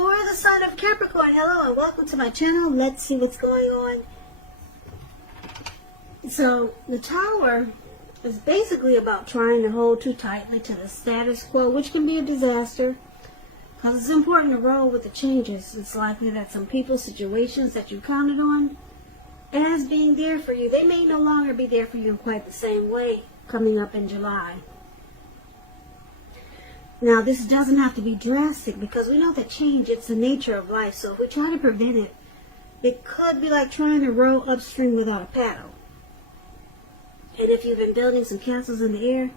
For the sign of Capricorn, hello and welcome to my channel. Let's see what's going on. So, the Tower is basically about trying to hold too tightly to the status quo, which can be a disaster. Because it's important to roll with the changes. It's likely that some people, situations that you counted on as being there for you, they may no longer be there for you in quite the same way coming up in July. Now, this doesn't have to be drastic because we know that change, it's the nature of life. So if we try to prevent it, it could be like trying to row upstream without a paddle. And if you've been building some castles in the air,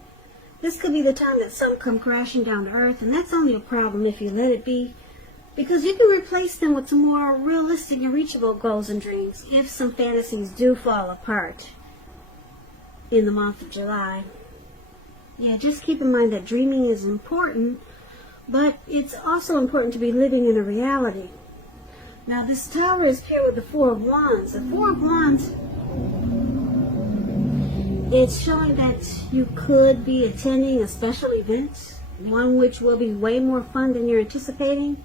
this could be the time that some come crashing down to earth. And that's only a problem if you let it be, because you can replace them with some more realistic and reachable goals and dreams if some fantasies do fall apart in the month of July. Yeah, just keep in mind that dreaming is important, but it's also important to be living in a reality. Now, this Tower is paired with the Four of Wands. The Four of Wands, it's showing that you could be attending a special event, one which will be way more fun than you're anticipating.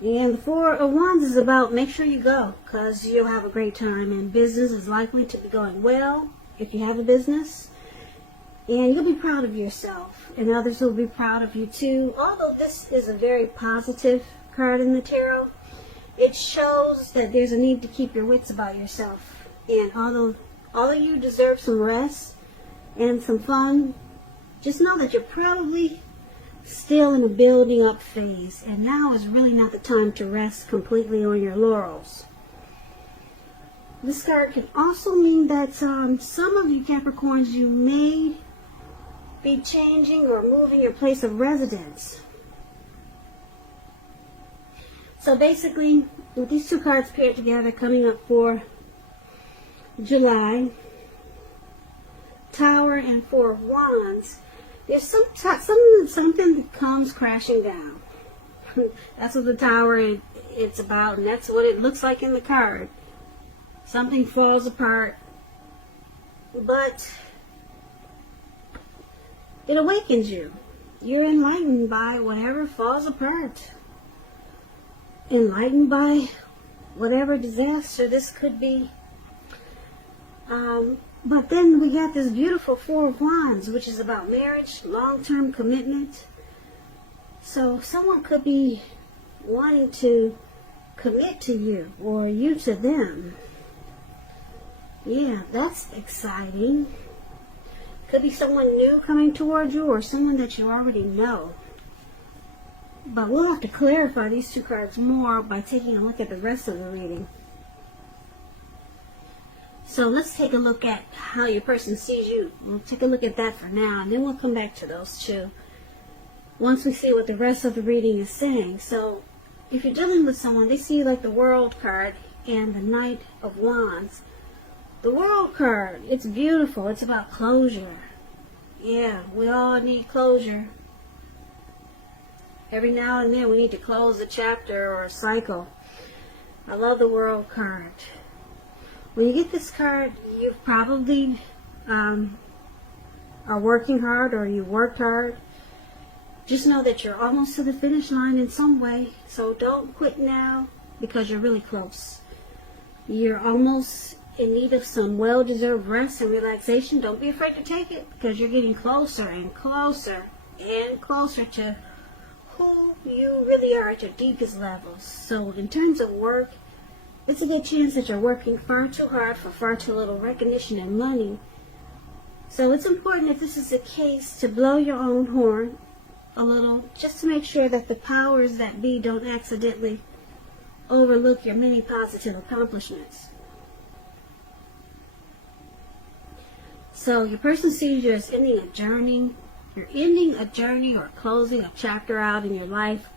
And the Four of Wands is about make sure you go, because you'll have a great time, and business is likely to be going well if you have a business. And you'll be proud of yourself, and others will be proud of you too. Although this is a very positive card in the tarot, it shows that there's a need to keep your wits about yourself. And although you deserve some rest and some fun, just know that you're probably still in a building up phase, and now is really not the time to rest completely on your laurels. This card can also mean that some of you Capricorns, you may be changing or moving your place of residence. So basically, with these two cards paired together coming up for July, Tower and Four of Wands, there's something that comes crashing down. That's what the Tower it's about, and that's what it looks like in the card. Something falls apart, but it awakens you. You're enlightened by whatever falls apart. Enlightened by whatever disaster this could be. But then we got this beautiful Four of Wands, which is about marriage, long-term commitment. So someone could be wanting to commit to you, or you to them. Yeah, that's exciting. Could be someone new coming towards you, or someone that you already know. But we'll have to clarify these two cards more by taking a look at the rest of the reading. So let's take a look at how your person sees you. We'll take a look at that for now, and then we'll come back to those two once we see what the rest of the reading is saying. So if you're dealing with someone, they see like the World card and the Knight of Wands. The World card, it's beautiful. It's about closure. Yeah, we all need closure. Every now and then we need to close a chapter or a cycle. I love the World card. When you get this card, you probably are working hard, or you worked hard. Just know that you're almost to the finish line in some way. So don't quit now, because you're really close. You're almost in need of some well-deserved rest and relaxation. Don't be afraid to take it, because you're getting closer and closer and closer to who you really are at your deepest levels. So in terms of work, it's a good chance that you're working far too hard for far too little recognition and money. So it's important, if this is the case, to blow your own horn a little, just to make sure that the powers that be don't accidentally overlook your many positive accomplishments. So your person sees you as ending a journey. You're ending a journey or closing a chapter out in your life.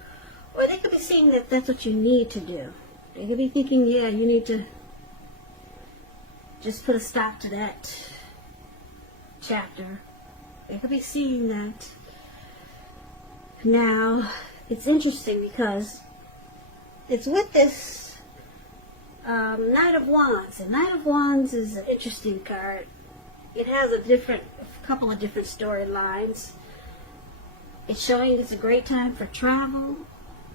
Or they could be seeing that that's what you need to do. They could be thinking, yeah, you need to just put a stop to that chapter. They could be seeing that. Now, it's interesting because it's with this Knight of Wands. The Knight of Wands is an interesting card. It has a couple of different storylines. It's showing it's a great time for travel.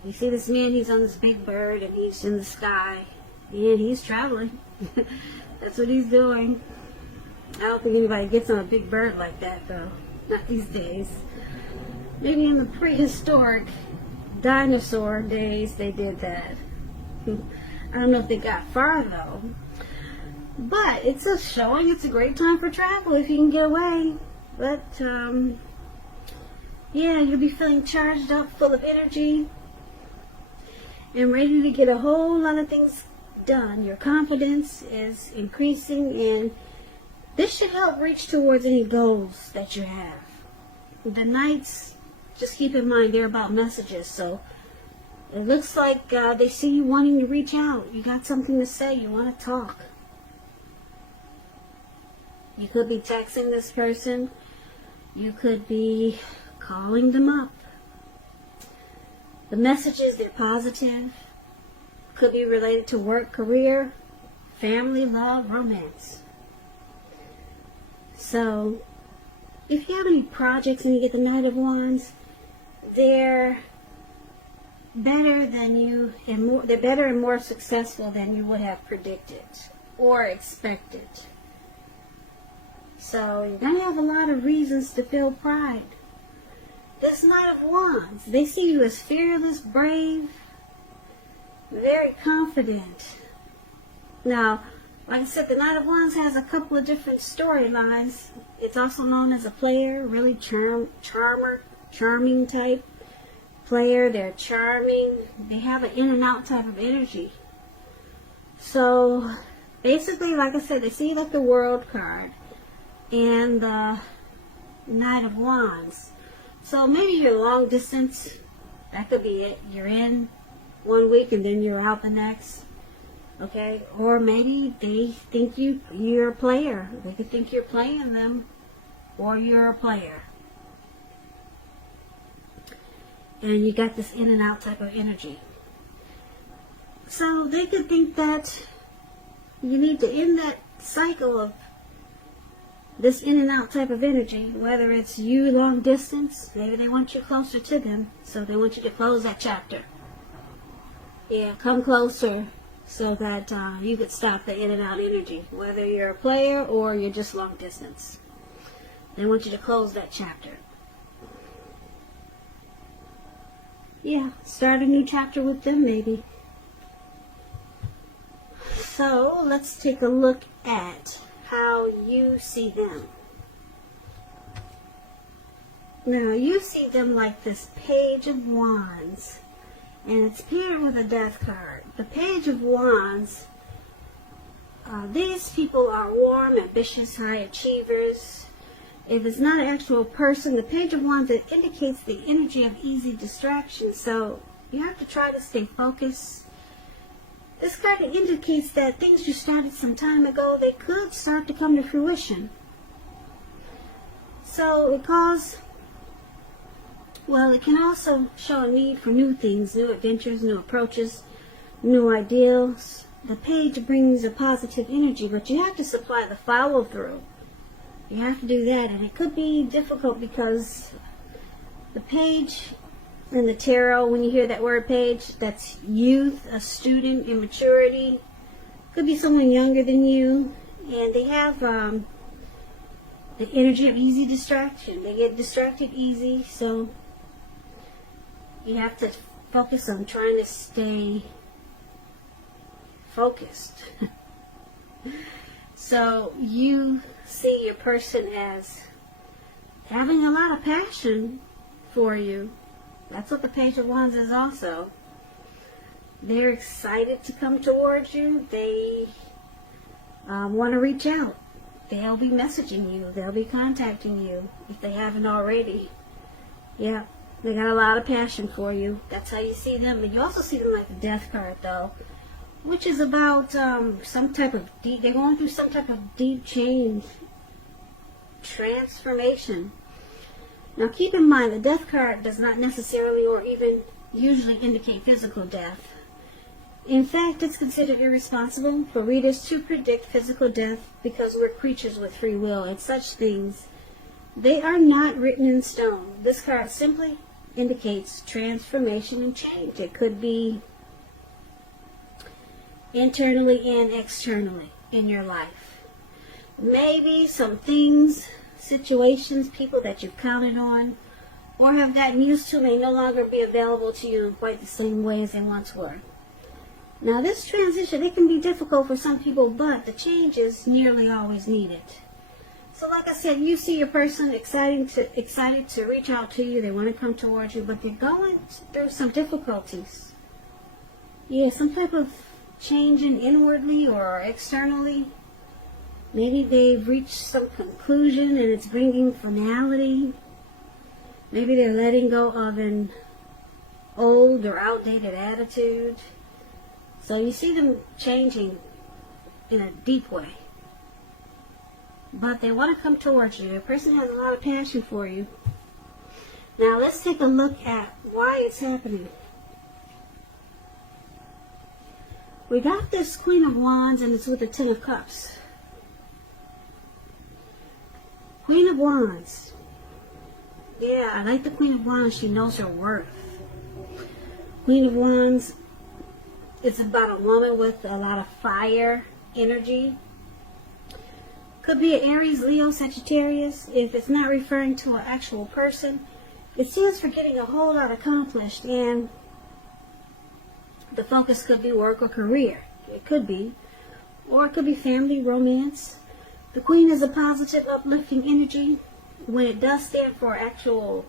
You see this man, he's on this big bird and he's in the sky and he's traveling. That's what he's doing. I don't think anybody gets on a big bird like that though. Not these days. Maybe in the prehistoric dinosaur days they did that. I don't know if they got far though. But it's a showing. It's a great time for travel if you can get away. But yeah, you'll be feeling charged up, full of energy, and ready to get a whole lot of things done. Your confidence is increasing, and this should help reach towards any goals that you have. The Knights, just keep in mind, they're about messages, so it looks like they see you wanting to reach out. You got something to say. You want to talk. You could be texting this person. You could be calling them up. The messages, they're positive. Could be related to work, career, family, love, romance. So, if you have any projects and you get the Knight of Wands, they're better and more successful than you would have predicted or expected. So you're going to have a lot of reasons to feel pride. This Knight of Wands, they see you as fearless, brave, very confident. Now, like I said, the Knight of Wands has a couple of different storylines. It's also known as a player, really charming type player. They're charming. They have an in and out type of energy. So, basically, like I said, they see like the World card and the Knight of Wands. So maybe you're long distance. That could be it. You're in 1 week and then you're out the next. Okay? Or maybe they think you're a player. They could think you're playing them, or you're a player. And you got this in and out type of energy. So they could think that you need to end that cycle of this in and out type of energy, whether it's you long distance, maybe they want you closer to them, so they want you to close that chapter. Yeah, come closer so that you could stop the in and out energy, whether you're a player or you're just long distance. They want you to close that chapter. Yeah, start a new chapter with them maybe. So let's take a look at how you see them. Now you see them like this Page of Wands, and it's paired with a Death card. The Page of Wands, these people are warm, ambitious, high achievers. If it's not an actual person, the Page of Wands, it indicates the energy of easy distraction, so you have to try to stay focused. This card indicates that things you started some time ago, they could start to come to fruition. So it can also show a need for new things, new adventures, new approaches, new ideals. The Page brings a positive energy, but you have to supply the follow through. You have to do that, and it could be difficult because the Page in the tarot, when you hear that word page, that's youth, a student, immaturity. Could be someone younger than you, and they have the energy of easy distraction. They get distracted easy, so you have to focus on trying to stay focused. So you see your person as having a lot of passion for you. That's what the Page of Wands is also. They're excited to come towards you. They want to reach out. They'll be messaging you. They'll be contacting you if they haven't already. Yeah, they got a lot of passion for you. That's how you see them. And you also see them like the Death card, though, which is about some type of deep, they're going through some type of deep change, transformation. Now keep in mind, the Death card does not necessarily or even usually indicate physical death. In fact, it's considered irresponsible for readers to predict physical death because we're creatures with free will, and such things, they are not written in stone. This card simply indicates transformation and change. It could be internally and externally in your life. Maybe some things, situations, people that you've counted on or have gotten used to may no longer be available to you in quite the same way as they once were. Now this transition, it can be difficult for some people, but the change is nearly always needed. So like I said, you see your person excited to reach out to you. They want to come towards you, but they're going through some difficulties. Yeah, some type of changing inwardly or externally. Maybe they've reached some conclusion and it's bringing finality. Maybe they're letting go of an old or outdated attitude. So you see them changing in a deep way. But they want to come towards you. The person has a lot of passion for you. Now let's take a look at why it's happening. We got this Queen of Wands and it's with the Ten of Cups. Queen of Wands. Yeah, I like the Queen of Wands. She knows her worth. Queen of Wands, it's about a woman with a lot of fire energy. Could be an Aries, Leo, Sagittarius. If it's not referring to an actual person, it stands for getting a whole lot accomplished, and the focus could be work or career. It could be. Or it could be family, romance. The Queen is a positive, uplifting energy. When it does stand for an actual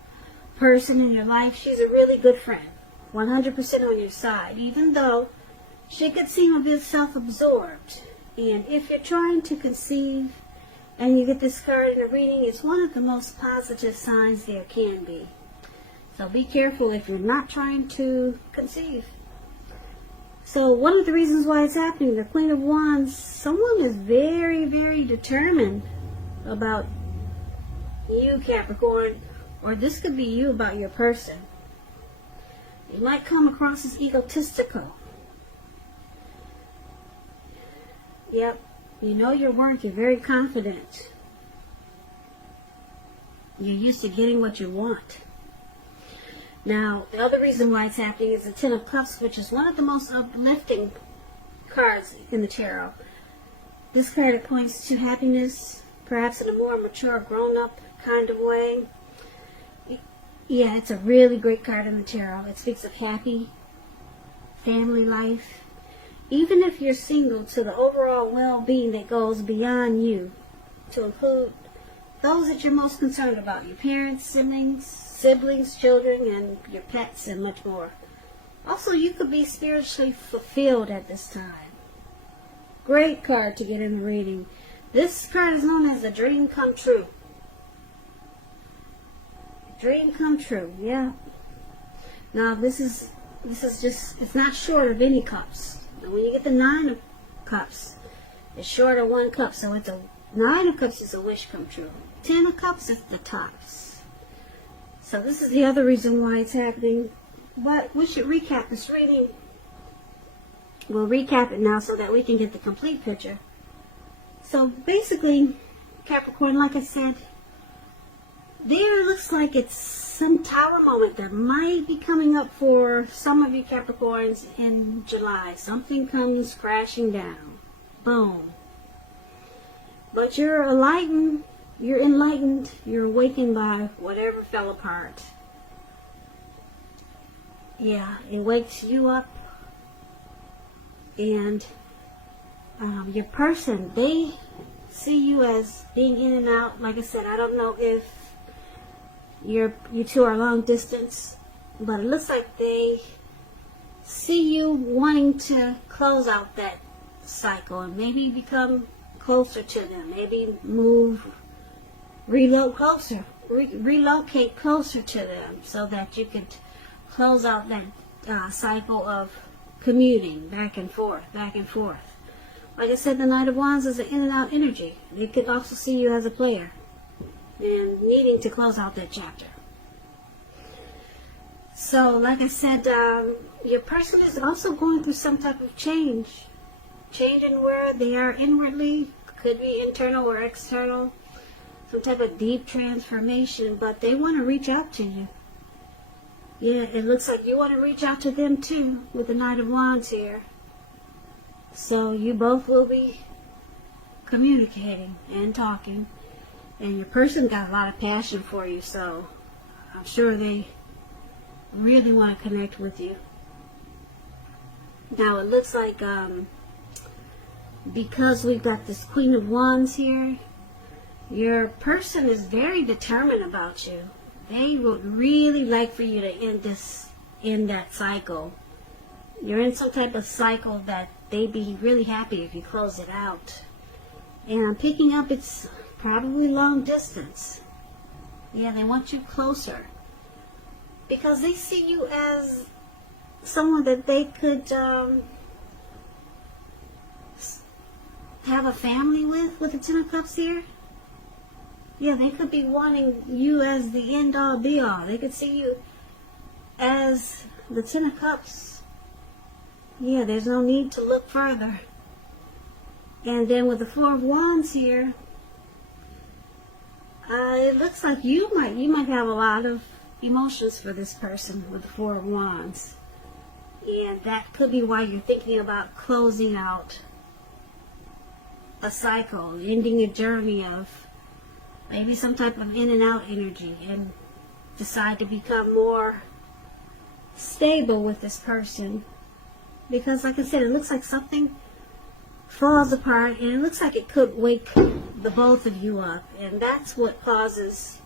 person in your life, she's a really good friend. 100% on your side, even though she could seem a bit self-absorbed. And if you're trying to conceive and you get this card in a reading, it's one of the most positive signs there can be. So be careful if you're not trying to conceive. So one of the reasons why it's happening, the Queen of Wands, someone is very, very determined about you, Capricorn, or this could be you about your person. You might come across as egotistical. Yep, you know your worth, you're very confident. You're used to getting what you want. Now, the other reason why it's happening is the Ten of Cups, which is one of the most uplifting cards in the tarot. This card points to happiness, perhaps in a more mature, grown-up kind of way. Yeah, it's a really great card in the tarot. It speaks of happy family life. Even if you're single, to the overall well-being that goes beyond you, to include those that you're most concerned about, your parents, siblings, children, and your pets, and much more. Also, you could be spiritually fulfilled at this time. Great card to get in the reading. This card is known as the dream come true. Dream come true, yeah. Now, this is just, it's not short of any cups. Now, when you get the Nine of Cups, it's short of one cup. So it's a Nine of Cups is a wish come true. Ten of Cups is the tops. So this is the other reason why it's happening. But we should recap this reading. We'll recap it now so that we can get the complete picture. So basically, Capricorn, like I said, there looks like it's some tower moment that might be coming up for some of you Capricorns in July. Something comes crashing down. Boom. But you're enlightened, you're awakened by whatever fell apart. Yeah, it wakes you up. And your person, they see you as being in and out. Like I said, I don't know if you two are long distance, but it looks like they see you wanting to close out that cycle and maybe become closer to them. Maybe relocate closer to them so that you could close out that cycle of commuting back and forth. Like I said, the Knight of Wands is an in and out energy. They could also see you as a player and needing to close out that chapter. So, like I said, your person is also going through some type of change. Changing where they are inwardly, could be internal or external. Some type of deep transformation, but they want to reach out to you. Yeah, it looks like you want to reach out to them too with the Knight of Wands here. So you both will be communicating and talking. And your person got a lot of passion for you, so I'm sure they really want to connect with you. Now it looks like because we've got this Queen of Wands here, your person is very determined about you. They would really like for you to end that cycle. You're in some type of cycle that they'd be really happy if you close it out. And I'm picking up it's probably long distance. Yeah, they want you closer. Because they see you as someone that they could have a family with the Ten of Cups here. Yeah, they could be wanting you as the end all be all. They could see you as the Ten of Cups. Yeah, there's no need to look further. And then with the Four of Wands here, it looks like you might have a lot of emotions for this person with the Four of Wands. And that could be why you're thinking about closing out a cycle, ending a journey of maybe some type of in and out energy, and decide to become more stable with this person. Because like I said, it looks like something falls apart, and it looks like it could wake the both of you up, and that's what causes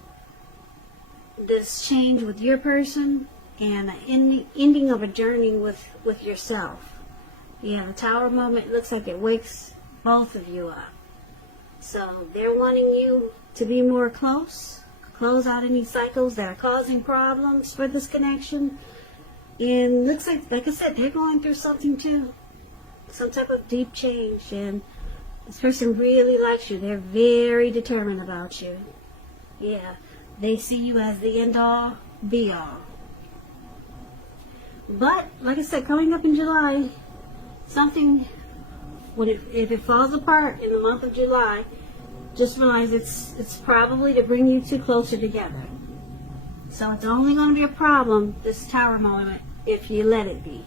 this change with your person and the ending of a journey with yourself. Yeah, the Tower moment looks like it wakes both of you up. So they're wanting you to be more close, close out any cycles that are causing problems for this connection. And looks like I said, they're going through something too. Some type of deep change, and this person really likes you. They're very determined about you. Yeah, they see you as the end all be all. But like I said, coming up in July, something if it falls apart in the month of July, just realize it's probably to bring you two closer together. So it's only going to be a problem, this Tower moment, if you let it be.